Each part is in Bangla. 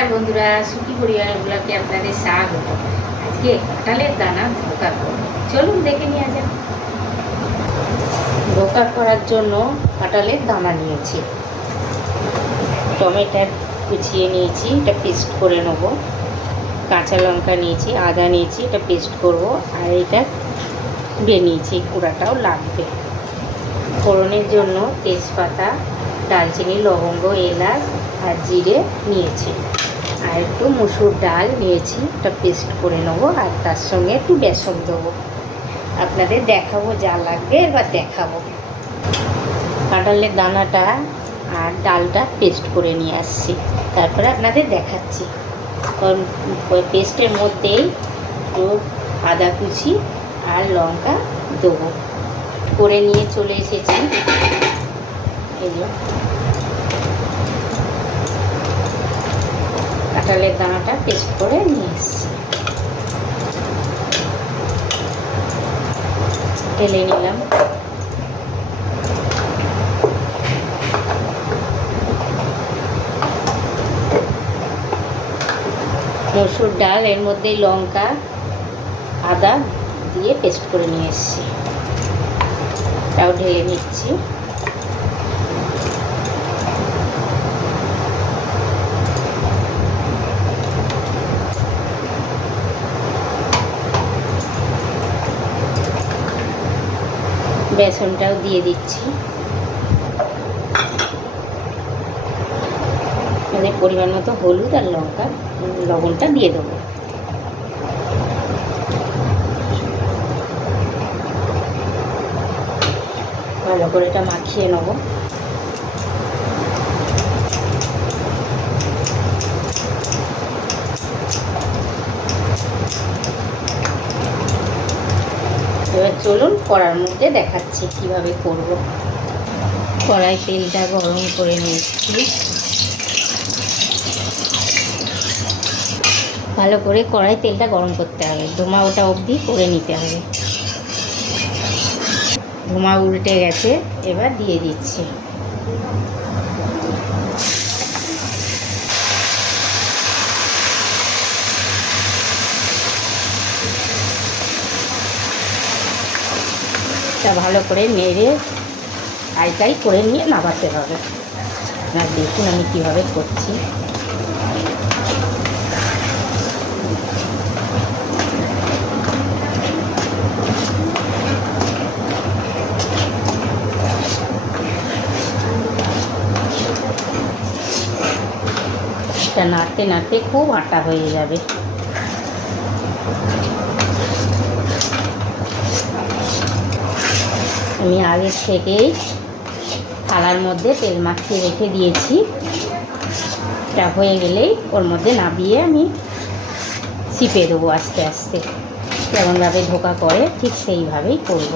নমস্কার বন্ধুরা, সুখী পরিবারের ব্লগে আপনাদের স্বাগত। আজকে কাঁঠালের দানা ধোঁকা করব, চলুন দেখে নেওয়া যাক। ধোঁকা করার জন্য কাঁঠালের দানা নিয়েছি, টমেটো কুচিয়ে নিয়েছি, এটা পেস্ট করে নেব। কাঁচা লঙ্কা নিয়েছি, আদা নিয়েছি, এটা পেস্ট করব। আর এটা নিয়েছি, কুড়াটাও লাগবে। ফোড়নের জন্য তেজপাতা, দারচিনি, লবঙ্গ, এলাচ আর জিরে নিয়েছি, আর একটু মুসুর ডাল নিয়েছি, এটা পেস্ট করে নেবো। আর তার সঙ্গে একটু বেসন দেবো। আপনাদের দেখাবো যা লাগবে, এবার দেখাবো। কাঁঠালের দানাটা আর ডালটা পেস্ট করে নিয়ে আসছি, তারপরে আপনাদের দেখাচ্ছি। ওই পেস্টের মধ্যেই একটু আদা কুচি আর লঙ্কা দেবো। করে নিয়ে চলে এসেছি। এগুলো কাঁঠালের দানাটা পেস্ট করে নিয়ে এসেছি, ঢেলে নিলাম। মসুর ডাল, এর মধ্যে লঙ্কা আদা দিয়ে পেস্ট করে নিয়ে এসেছি, তাও ঢেলে নিচ্ছি। বেসনটাও দিয়ে দিচ্ছি। পরিমাণ মতো হলুদ আর লবণটা দিয়ে দেবো। ভালো করে এটা মাখিয়ে নেব। এবার চলুন কড়ার মধ্যে দেখাচ্ছি কিভাবে করব। কড়াই তেলটা গরম করে নিচ্ছি। ভালো করে কড়াই তেলটা গরম করতে হবে, ধোঁয়া ওটা অবধি করে নিতে হবে। ধোঁয়া উল্টে গেছে, এবার দিয়ে দিচ্ছি। তা ভালো করে নেড়ে আইটাই করে নিয়ে নামাতে হবে। আপনারা দেখুন আমি কীভাবে করছি। এটা নাড়তে নাড়তে খুব আটা হয়ে যাবে। আমি আগে থেকেই থালার মধ্যে তেল মাখিয়ে রেখে দিয়েছি। এটা হয়ে গেলেই ওর মধ্যে নামিয়ে আমি চিপে দেবো আস্তে আস্তে। যেমনভাবে ধোঁকা করে ঠিক সেইভাবেই করব।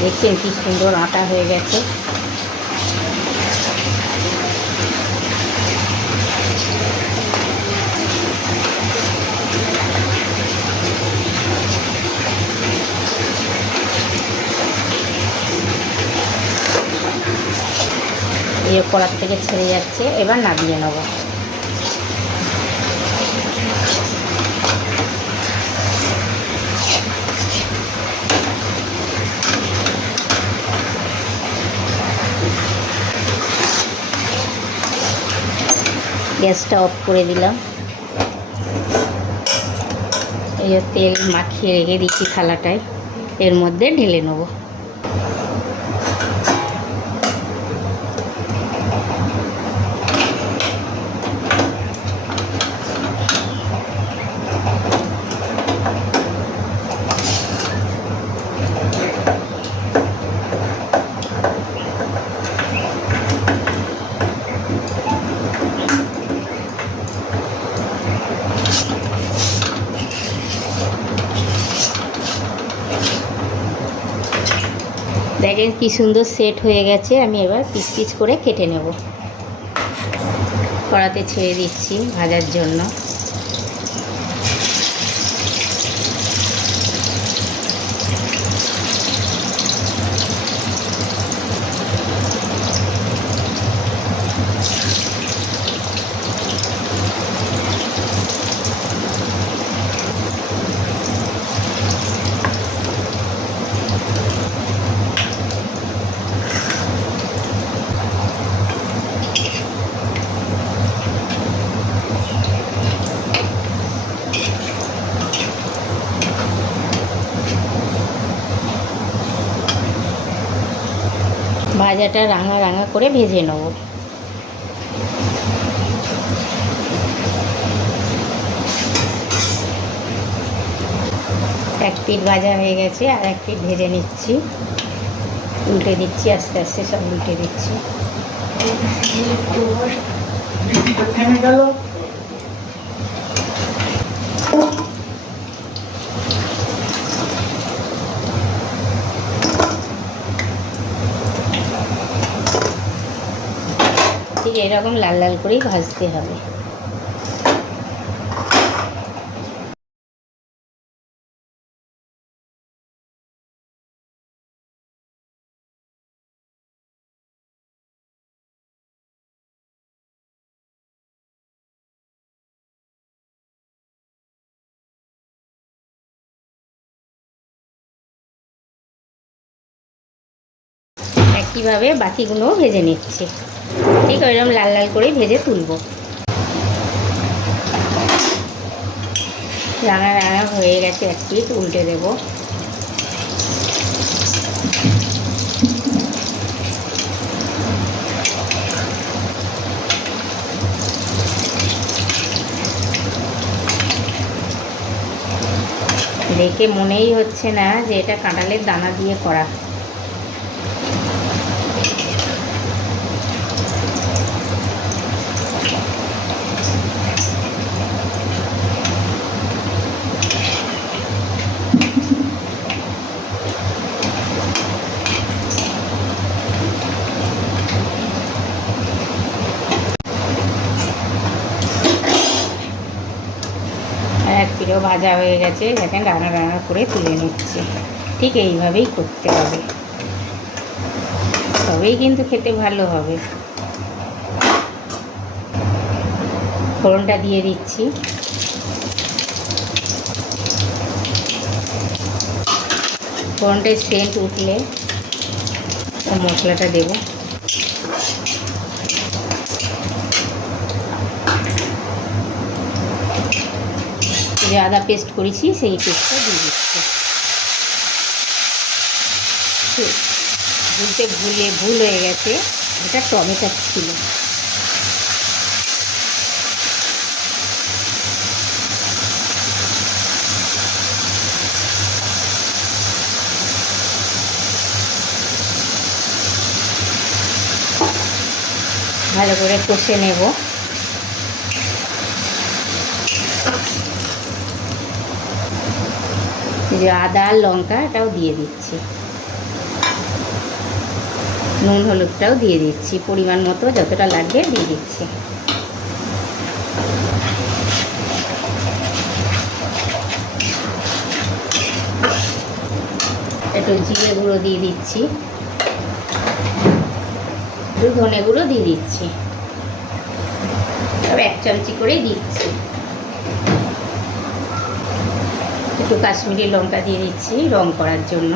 দেখছেন কি সুন্দর আটা হয়ে গেছে। এই কড়ার থেকে ছেড়ে যাচ্ছে, এবার নামিয়ে নেব। গ্যাসটা অফ করে দিলাম। এই তেল মাখিয়ে রেখে দিচ্ছি থালাটায়, এর মধ্যে ঢেলে নেব। দেখেন কি সুন্দর সেট হয়ে গেছে। আমি এবার পিস পিস করে কেটে নেব। কড়াতে ছেড়ে দিচ্ছি ভাজার জন্য। ভাজাটা রাঙা রাঙা করে ভেজে নেব। এক পিঠ ভাজা হয়ে গেছে, আর এক পিঠ ভেজে নিচ্ছি। উল্টে দিচ্ছি, আস্তে আস্তে সব উল্টে দিচ্ছি। ঠিক এরকম লাল লাল করেই ভাজতে হবে। একইভাবে বাকিগুলোও ভেজে নিচ্ছি। ঠিক ওইরকম লাল লাল করেই ভেজে তুলব। রাঙা রাঙা হয়ে গেছে, এক পিঠ উল্টে দেব। দেখে মনেই হচ্ছে না যে এটা কাঁঠালের দানা দিয়ে করা। এক পিঠও ভাজা হয়ে গেছে, দেখেন রান্না রান্না করে তুলে নিচ্ছে। ঠিক এইভাবেই করতে হবে, তবেই কিন্তু খেতে ভালো হবে। ফোড়নটা দিয়ে দিচ্ছি। ফোড়নটায় সেন্ট উঠলে মশলাটা দেব। যে আদা পেস্ট করেছি সেই পেস্টটা দিয়ে দিচ্ছি। ভুল হয়ে গেছে, এটা টমেটো ছিল। ভালো করে কষে নেব। যে আদা আর লঙ্কা এটাও দিয়ে দিচ্ছি, নুন হলুদটাও দিয়ে দিচ্ছি, পরিমাণ মতো যতটা লাগবে দিয়ে দিচ্ছি। একটু জিরে গুঁড়ো দিয়ে দিচ্ছি, একটু ধনে গুঁড়ো দিয়ে দিচ্ছি, তবে 1 চামচি করেই দিচ্ছি। একটু কাশ্মীরি লঙ্কা দিয়ে দিচ্ছি রং করার জন্য।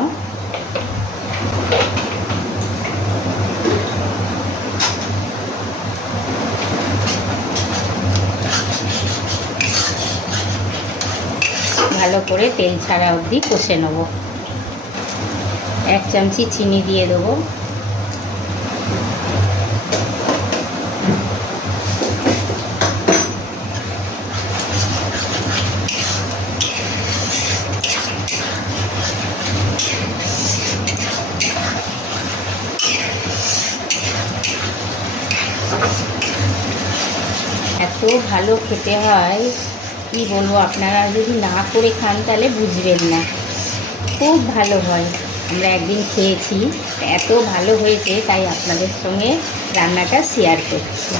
ভালো করে তেল ছাড়া অবধি কষে নেব। 1 চামচি চিনি দিয়ে দেবো। এত ভালো খেতে হয়, কি বলবো, আপনারা যদি না করে খান তাহলে বুঝবেন না। খুব ভালো হয়। আমরা একদিন খেয়েছি, এত ভালো হয়েছে, তাই আপনাদের সঙ্গে রান্নাটা শেয়ার করছি।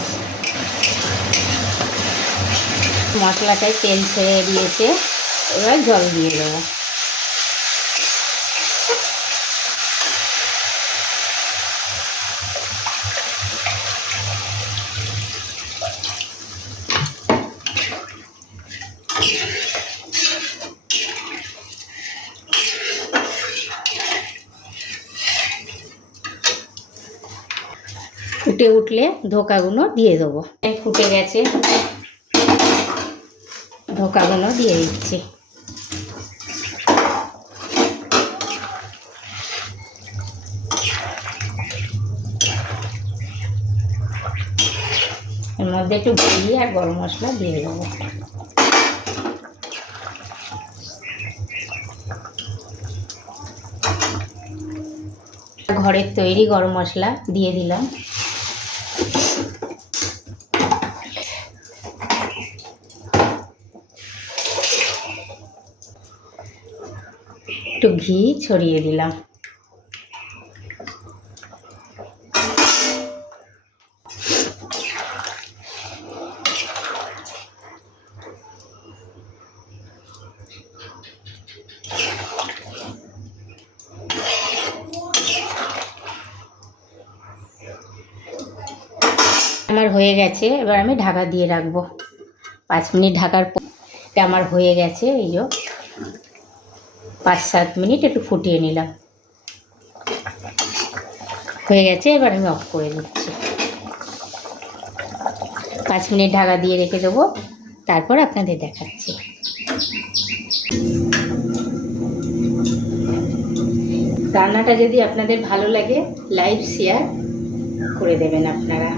মশলাটায় তেল ছেড়ে দিয়েছে, এবার জল দিয়ে দেবো। ফুটে উঠলে ধোকাগুলো দিয়ে দেবো। ফুটে গেছে, ধোকাগুলো দিয়ে দিচ্ছি। এর মধ্যে একটু ঘি আর গরম মশলা দিয়ে দেবো। ঘরের তৈরি গরম মশলা দিয়ে দিলাম। একটু ঘি ছড়িয়ে দিলাম। আমার হয়ে গেছে, এবার আমি ঢাকা দিয়ে রাখবো 5 মিনিট। ঢাকার পর আমার হয়ে গেছে, এই যে 5-7 মিনিট একটু ফুটিয়ে নিলাম, হয়ে গেছে। এবার আমি অফ করে দিচ্ছি। 5 মিনিট ঢাকা দিয়ে রেখে দেবো, তারপর আপনাদের দেখাচ্ছি। রান্নাটা যদি আপনাদের ভালো লাগে, লাইক শেয়ার করে দেবেন আপনারা।